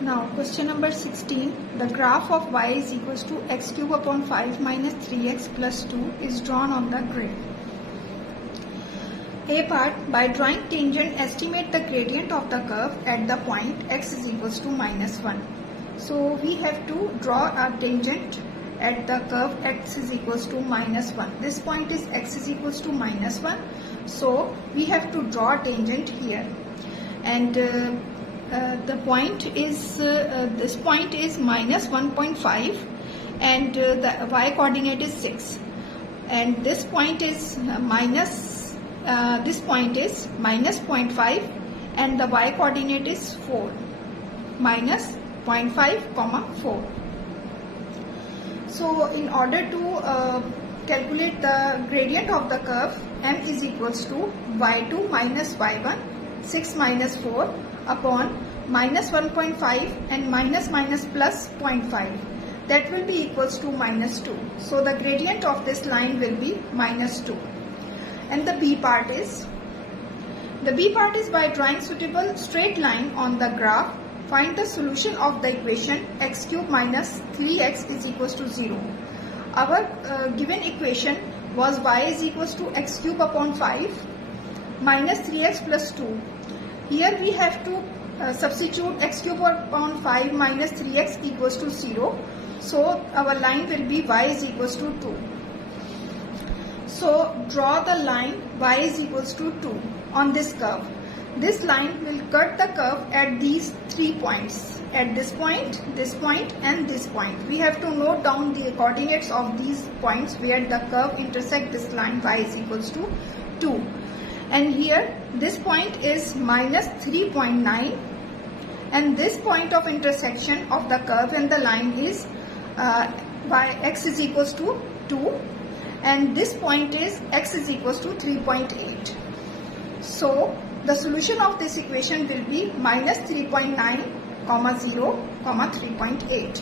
Now question number 16. The graph of y is equals to x cube upon 5 minus 3x plus 2 is drawn on the grid. A part, by drawing tangent, estimate the gradient of the curve at the point x is equals to minus 1. So we have to draw a tangent at the curve x is equals to minus 1. This point is x is equals to minus 1. So we have to draw a tangent here. And the point is, this point is minus 1.5 and the y coordinate is 6. And this point is minus 0.5 and the y coordinate is 4. Minus 0.5 comma 4. So in order to calculate the gradient of the curve, m is equals to y2 minus y1, 6 minus 4 upon minus 1.5 and minus plus 0.5. That will be equals to minus 2. So the gradient of this line will be minus 2. And the B part is by drawing suitable straight line on the graph, find the solution of the equation x cube minus 3x is equals to 0. Our given equation was y is equals to x cube upon 5 minus 3x plus 2. Here we have to substitute x cube upon 5 minus 3x equals to 0. So our line will be y is equals to 2. So draw the line y is equals to 2 on this curve. This line will cut the curve at these 3 points. At this point and this point. We have to note down the coordinates of these points where the curve intersects this line y is equals to 2. And here this point is minus 3.9 and this point of intersection of the curve and the line is x is equals to 2 and this point is x is equals to 3.8. So the solution of this equation will be minus 3.9 comma 0 comma 3.8.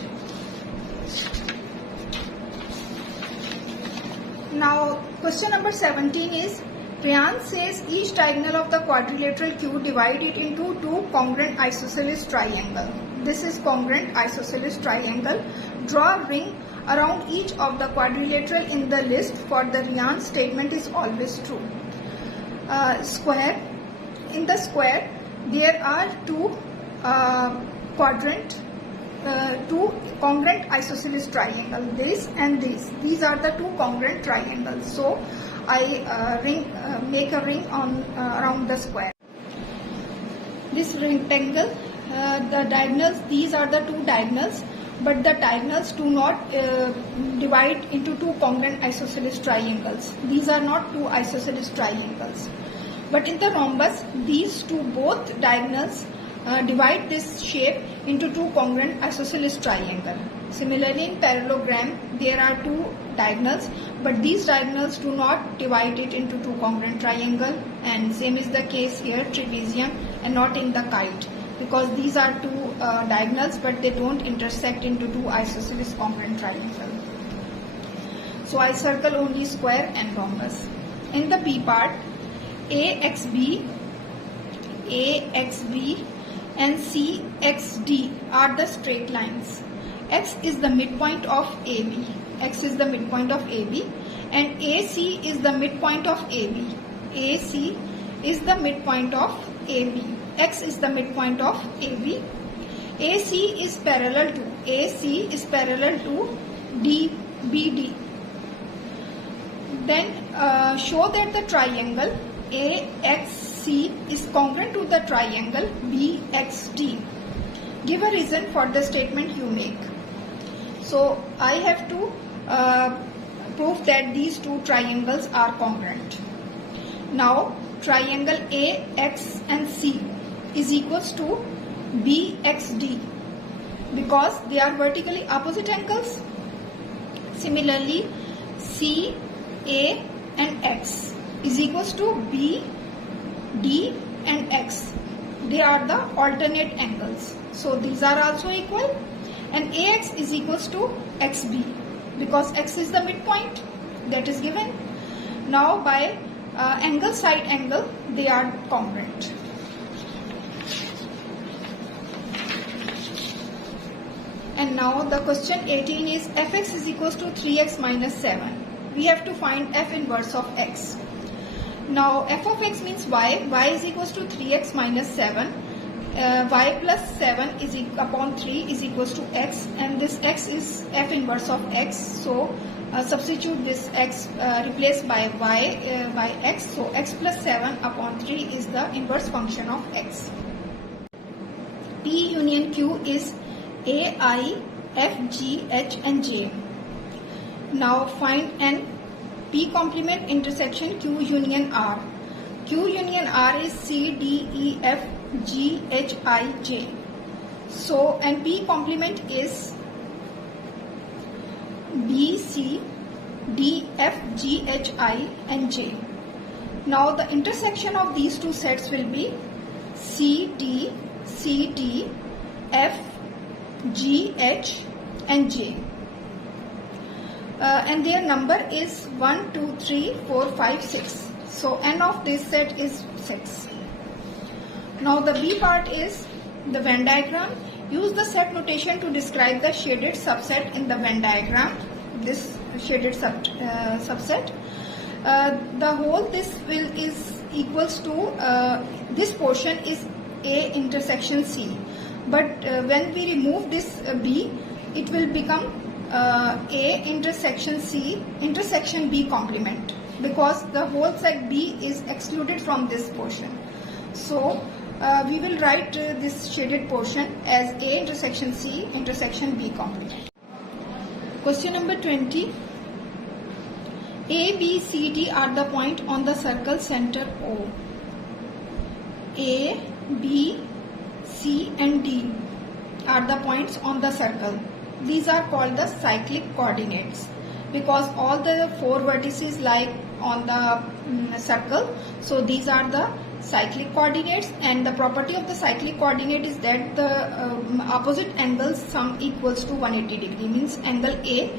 Now question number 17 is, Riyan says each diagonal of the quadrilateral Q divide it into two congruent isosceles triangle. This is congruent isosceles triangle. Draw a ring around each of the quadrilateral in the list for the Riyan statement is always true. Square. In the square there are two congruent isosceles triangle, this and this. These are the two congruent triangles. So I make a ring on around the square. This rectangle, the diagonals, these are the two diagonals, but the diagonals do not divide into two congruent isosceles triangles. These are not two isosceles triangles. But in the rhombus, these two both diagonals divide this shape into two congruent isosceles triangle. Similarly, in parallelogram, there are two diagonals, but these diagonals do not divide it into two congruent triangle, and same is the case here, trapezium, and not in the kite, because these are two diagonals, but they don't intersect into two isosceles congruent triangle. So I circle only square and rhombus. In the B part, AXB and CXD are the straight lines. X is the midpoint of AB. X is the midpoint of AB and AC is the midpoint of AB. AC is the midpoint of AB. X is the midpoint of AB. AC is parallel to BD. Then show that the triangle AXC is congruent to the triangle BXD. Give a reason for the statement you make. So I have to prove that these two triangles are congruent. Now triangle AX and C is equals to BXD because they are vertically opposite angles. Similarly, C, A and X is equals to B, D and X. They are the alternate angles. So these are also equal, and AX is equals to XB because X is the midpoint that is given. Now by angle side angle they are congruent. And now the question 18 is fx is equals to 3x minus 7. We have to find f inverse of x. Now f of x means y is equals to 3x minus 7. Y plus 7 is upon 3 is equals to x, and this x is f inverse of x. So substitute this x replaced by y by x. So x plus 7 upon 3 is the inverse function of x. P union Q is A, I, F, G, H and J. Now find n. P complement intersection Q union R. Q union R is C, D, E, F, G, H, I, J. So, and P complement is B, C, D, F, G, H, I and J. Now the intersection of these two sets will be C, D, F, G, H and J. And their number is 1, 2, 3, 4, 5, 6. So n of this set is 6. Now the B part is the Venn diagram. Use the set notation to describe the shaded subset in the Venn diagram. This shaded subset. The whole this is equals to this portion is A intersection C. But when we remove this B, it will become A intersection C intersection B complement, because the whole set B is excluded from this portion. So we will write this shaded portion as A intersection C intersection B complement. Question number 20. A, B, C, D are the point on the circle center O. A, B, C and D are the points on the circle. These are called the cyclic coordinates because all the four vertices lie on the circle. So these are the cyclic coordinates, and the property of the cyclic coordinate is that the opposite angles sum equals to 180 degree, means angle A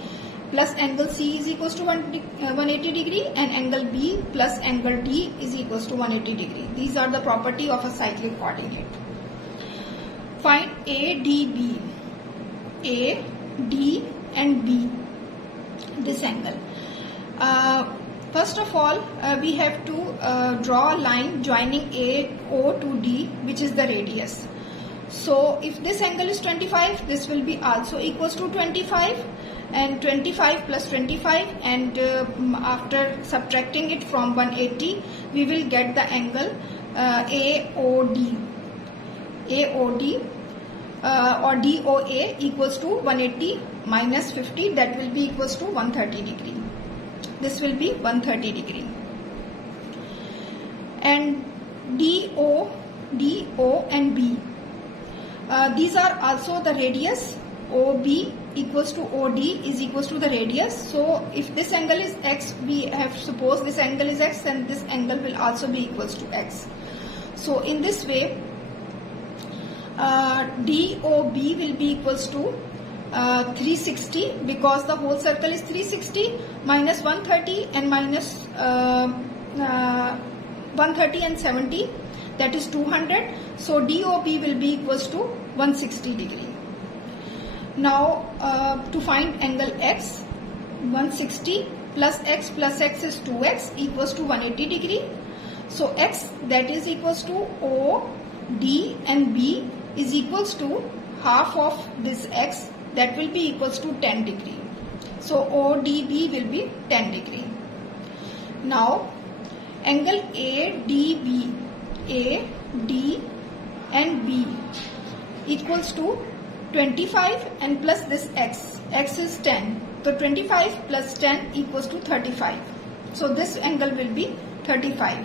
plus angle C is equals to 180 degree and angle B plus angle D is equals to 180 degree. These are the property of a cyclic coordinate. Find A, D, B. A, D and B, this angle. First of all, we have to draw a line joining O to D, which is the radius. So if this angle is 25, this will be also equals to 25, and 25 plus 25, and after subtracting it from 180, we will get the angle AOD. AOD or DOA equals to 180 minus 50, that will be equals to 130 degree. This will be 130 degree. And DO and B. These are also the radius. OB equals to OD is equals to the radius. So if this angle is X, we have suppose this angle is X, and this angle will also be equals to X. So in this way, DOB will be equals to 360, because the whole circle is 360 minus 130 and minus 130 and 70, that is 200. So DOB will be equals to 160 degree. Now to find angle X, 160 plus X is 2X equals to 180 degree. So X, that is equals to O, D and B is equals to half of this X, that will be equals to 10 degree. So ODB will be 10 degree. Now angle ADB, A, D and B equals to 25 and plus this X, X is 10. So 25 plus 10 equals to 35. So this angle will be 35.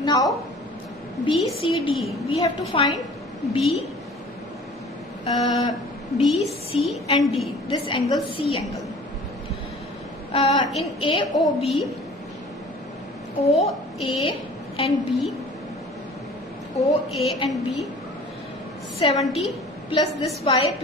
Now BCD, we have to find B, C and D, this angle C angle. In AOB, OA and B, 70 plus this Y,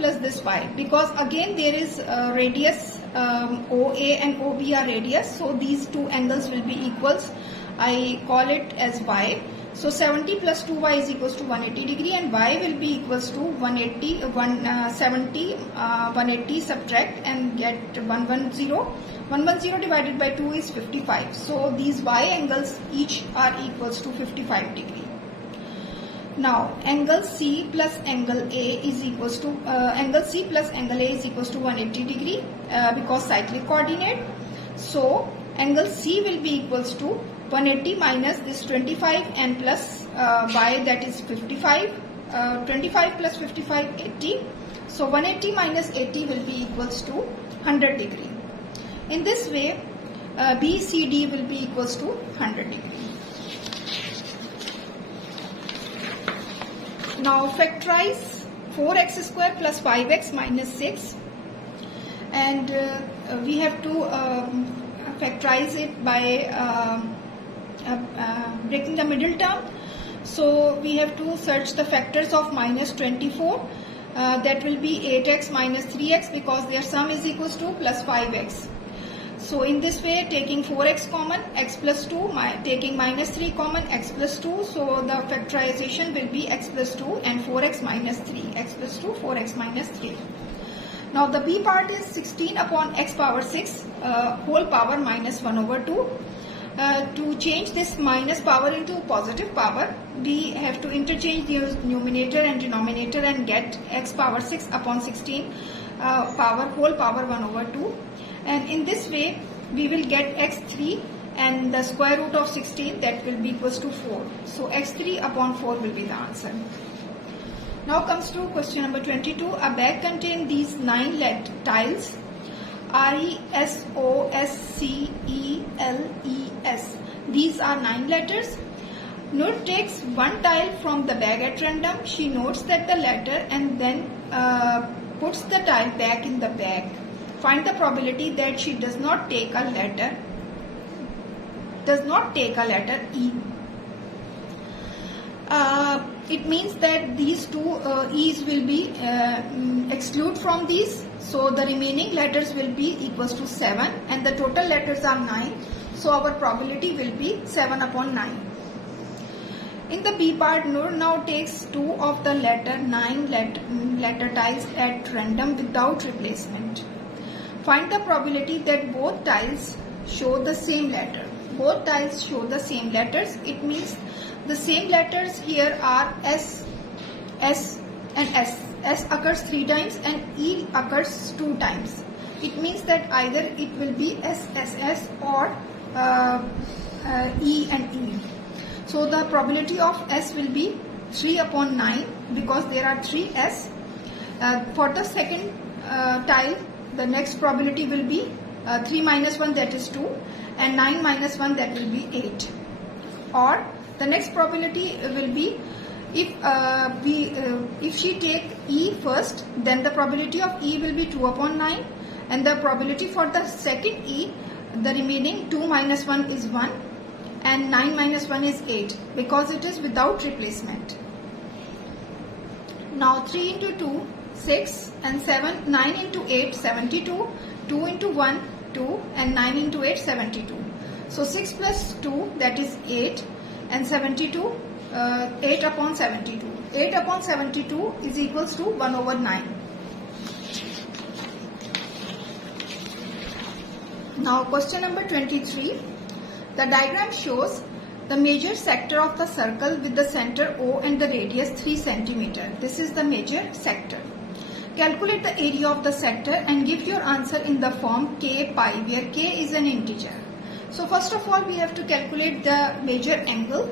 because again there is radius, OA and OB are radius, so these two angles will be equals. I call it as Y. So 70 plus 2y is equals to 180 degree, and y will be equals to 180 subtract and get 110. 110 divided by 2 is 55. So these y angles each are equals to 55 degree. Now angle C plus angle A is equals to 180 degree because cyclic coordinate. So angle C will be equals to 180 minus this 25 and plus y, that is 55. 25 plus 55, 80. So 180 minus 80 will be equals to 100 degree. In this way, BCD will be equals to 100 degree. Now factorize 4x square plus 5x minus 6, and we have to factorize it by breaking the middle term. So we have to search the factors of minus 24. That will be 8x minus 3x because their sum is equals to plus 5x. So in this way, taking 4x common, x plus 2, taking minus 3 common, x plus 2. So the factorization will be x plus 2 and 4x minus 3, x plus 2, 4x minus 3. Now the B part is 16 upon x power 6 whole power minus 1 over 2. To change this minus power into positive power, we have to interchange the numerator and denominator and get x power 6 upon 16 whole power 1 over 2. And in this way, we will get x3 and the square root of 16, that will be equals to 4. So x3 upon 4 will be the answer. Now comes to question number 22. A bag contains these 9 tiles. RESOSCELES. These are 9 letters. Nur takes one tile from the bag at random. She notes that the letter and then puts the tile back in the bag. Find the probability that she does not take a letter E. It means that these two E's will be excluded from these. So the remaining letters will be equals to 7 and the total letters are 9. So our probability will be 7 upon 9. In the B part, Nur now takes 2 of the 9 letter tiles at random without replacement. Find the probability that both tiles show the same letter. Both tiles show the same letters. It means the same letters here are S, S and S. S occurs 3 times and E occurs 2 times. It means that either it will be S, S, S or E and E. So the probability of S will be 3 upon 9 because there are 3 S. For the second tile, the next probability will be 3 minus 1, that is 2, and 9 minus 1, that will be 8. Or the next probability will be if she take E first, then the probability of E will be 2 upon 9, and the probability for the second E, the remaining 2 minus 1 is 1 and 9 minus 1 is 8 because it is without replacement. Now 3 into 2, 6 and 7, 9 into 8, 72, 2 into 1, 2 and 9 into 8, 72. So 6 plus 2, that is 8 and 72, 8 upon 72. 8 upon 72 is equals to 1 over 9. Now question number 23. The diagram shows the major sector of the circle with the center O and the radius 3 cm. This is the major sector. Calculate the area of the sector and give your answer in the form k pi, where k is an integer. So first of all, we have to calculate the major angle.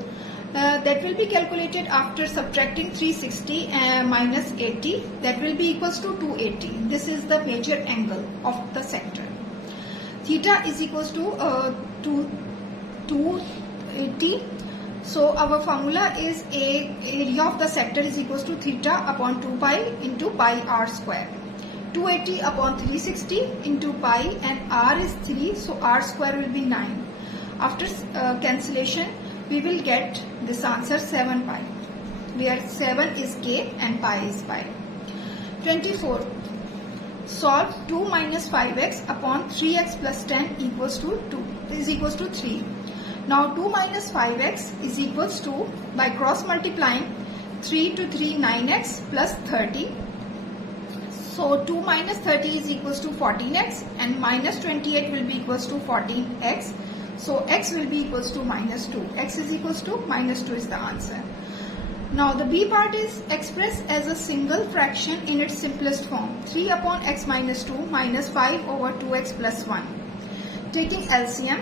That will be calculated after subtracting 360 minus 80. That will be equals to 280. This is the major angle of the sector. Theta is equals to 280. So our formula is area of the sector is equals to theta upon 2 pi into pi r square. 280 upon 360 into pi, and r is 3, so r square will be 9. After cancellation, we will get this answer 7 pi, where 7 is k and pi is pi. 24. Solve 2 minus 5x upon 3x plus 10 equals to 2 is equals to 3. Now 2 minus 5x is equals to, by cross multiplying, 3 to 3 9x plus 30. So 2 minus 30 is equals to 14x and minus 28 will be equals to 14x. So x will be equals to minus 2. X is equals to minus 2 is the answer. Now the b part is expressed as a single fraction in its simplest form. 3 upon x minus 2 minus 5 over 2x plus 1. Taking LCM,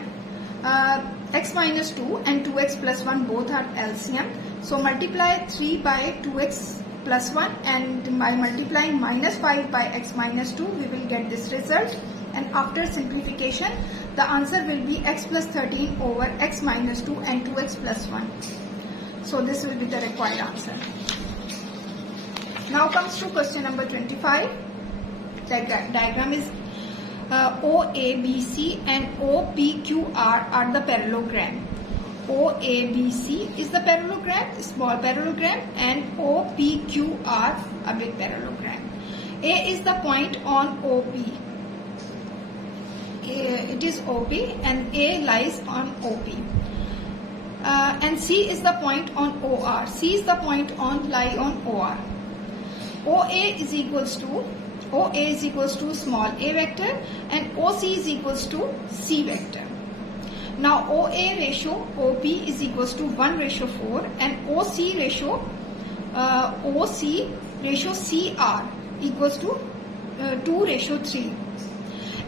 x minus 2 and 2x plus 1 both are LCM. So multiply 3 by 2x plus 1 and by multiplying minus 5 by x minus 2 we will get this result, and after simplification the answer will be x plus 13 over x minus 2 and 2x plus 1. So this will be the required answer. Now comes to question number 25. The diagram is OABC and OPQR are the parallelogram. OABC is the parallelogram, small parallelogram, and OPQR a big parallelogram. A is the point on OP. It is OP and A lies on OP. And C is the point on OR. C is the point on lie on OR. OA is equals to small a vector and OC is equals to C vector. Now OA ratio OP is equals to 1:4 and OC ratio CR equals to 2:3.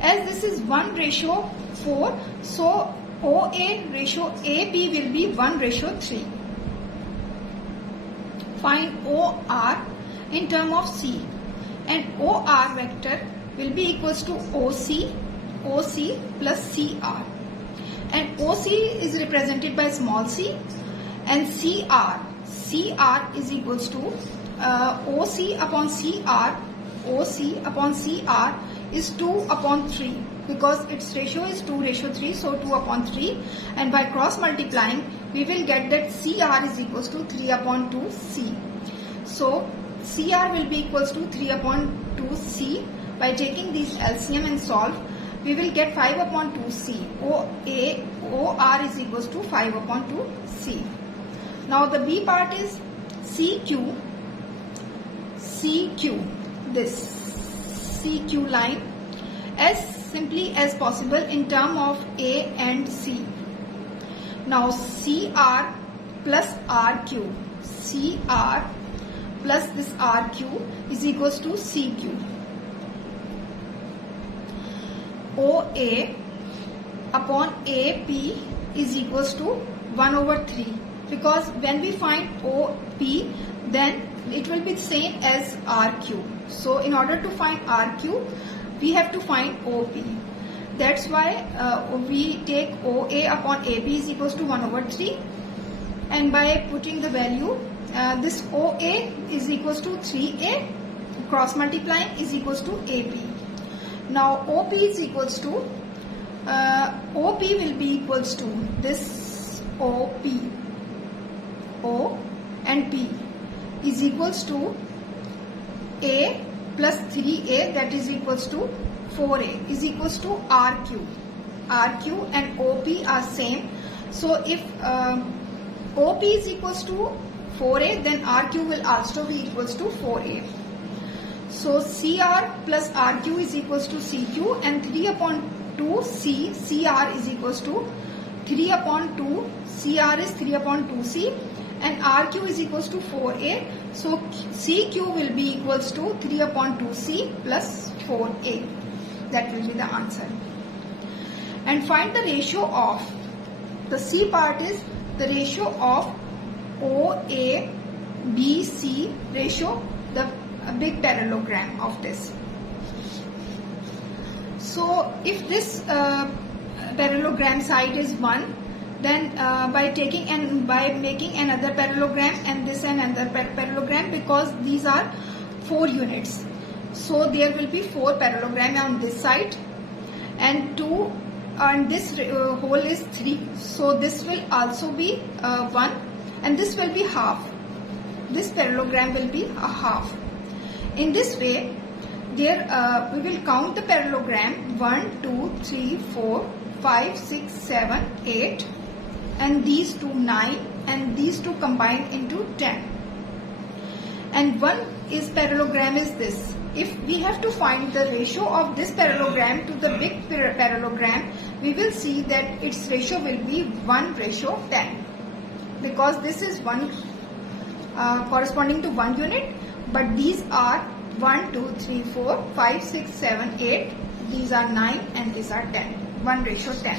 As this is 1:4, so OA ratio AP will be 1:3. Find OR in term of C, and OR vector will be equals to OC plus CR, and OC is represented by small c, and CR is equals to OC upon CR is 2 upon 3 because its ratio is 2:3, so 2 upon 3, and by cross multiplying we will get that CR is equals to 3 upon 2 C. So CR will be equals to 3 upon 2 C. By taking these LCM and solve, we will get 5 upon 2 C. OR is equals to 5 upon 2 C. Now the B part is CQ, this CQ line, as simply as possible in term of A and C. Now CR plus RQ, CR plus this RQ is equals to CQ. OA upon AP is equals to 1/3, because when we find OP then it will be same as RQ. So in order to find RQ we have to find OP. That's why we take OA upon AP is equals to 1/3, and by putting the value this OA is equals to 3A, cross multiplying is equals to AP. Now OP is equals to OP will be equals to this OP, O and P is equals to A plus 3A, that is equals to 4A, is equals to RQ. RQ and OP are same. So if OP is equals to 4A, then RQ will also be equals to 4A. So CR plus RQ is equals to CQ, and 3 upon 2 CR is equals to 3 upon 2, CR is 3 upon 2C, and RQ is equals to 4A. So CQ will be equals to 3 upon 2C plus 4A. That will be the answer. And find the ratio of, the C part is the ratio of OABC ratio, the big parallelogram of this. So if this parallelogram side is 1, then by making another parallelogram and this another parallelogram, because these are 4 units, so there will be 4 parallelogram on this side, and 2, and this whole is 3, so this will also be 1, and this will be half. This parallelogram will be a half. In this way, there we will count the parallelogram 1, 2, 3, 4, 5, 6, 7, 8. and these two 9, and these two combined into 10. And one is parallelogram is this. If we have to find the ratio of this parallelogram to the big parallelogram, we will see that its ratio will be 1:10, because this is one corresponding to 1 unit, but these are 1, 2, 3, 4, 5, 6, 7, 8. These are 9 and these are 10. 1:10.